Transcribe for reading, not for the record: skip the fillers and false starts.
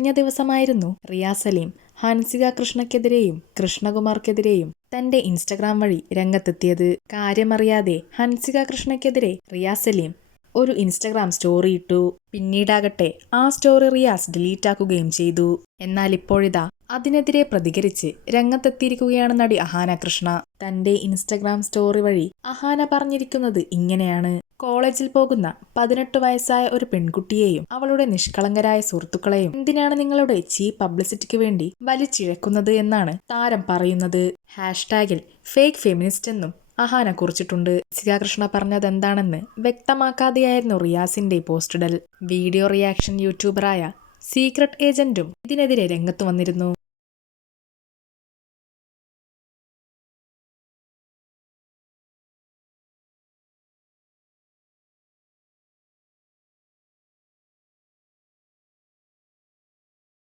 കഴിഞ്ഞ ദിവസമായിരുന്നു റിയാസ് സലീം ഹൻസിക കൃഷ്ണയ്ക്കെതിരെയും കൃഷ്ണകുമാർക്കെതിരെയും തന്റെ ഇൻസ്റ്റഗ്രാം വഴി രംഗത്തെത്തിയത്. കാര്യമറിയാതെ ഹൻസിക കൃഷ്ണയ്ക്കെതിരെ റിയാസ് സലീം ഒരു ഇൻസ്റ്റഗ്രാം സ്റ്റോറി ഇട്ടു. പിന്നീടാകട്ടെ ആ സ്റ്റോറി റിയാസ് ഡിലീറ്റ് ആക്കുകയും ചെയ്തു. എന്നാൽ ഇപ്പോഴിതാ അതിനെതിരെ പ്രതികരിച്ച് രംഗത്തെത്തിയിരിക്കുകയാണ് നടി അഹാന കൃഷ്ണ. തന്റെ ഇൻസ്റ്റഗ്രാം സ്റ്റോറി വഴി അഹാന പറഞ്ഞിരിക്കുന്നത് ഇങ്ങനെയാണ്: കോളേജിൽ പോകുന്ന 18 വയസ്സായ ഒരു പെൺകുട്ടിയെയും അവളുടെ നിഷ്കളങ്കരായ സുഹൃത്തുക്കളെയും എന്തിനാണ് നിങ്ങളുടെ ചീപ്പ് പബ്ലിസിറ്റിക്ക് വേണ്ടി വലിച്ചിഴക്കുന്നത് എന്നാണ് താരം പറയുന്നത്. ഹാഷ്ടാഗിൽ ഫേക്ക് ഫെമിനിസ്റ്റ് എന്നും അഹാന കുറിച്ചിട്ടുണ്ട്. ഹൻസിക കൃഷ്ണ പറഞ്ഞത് എന്താണെന്ന് വ്യക്തമാക്കാതെയായിരുന്നു റിയാസിന്റെ പോസ്റ്റിടൽ. വീഡിയോ റിയാക്ഷൻ യൂട്യൂബറായ സീക്രട്ട് ഏജന്റും ഇതിനെതിരെ രംഗത്തു വന്നിരുന്നു.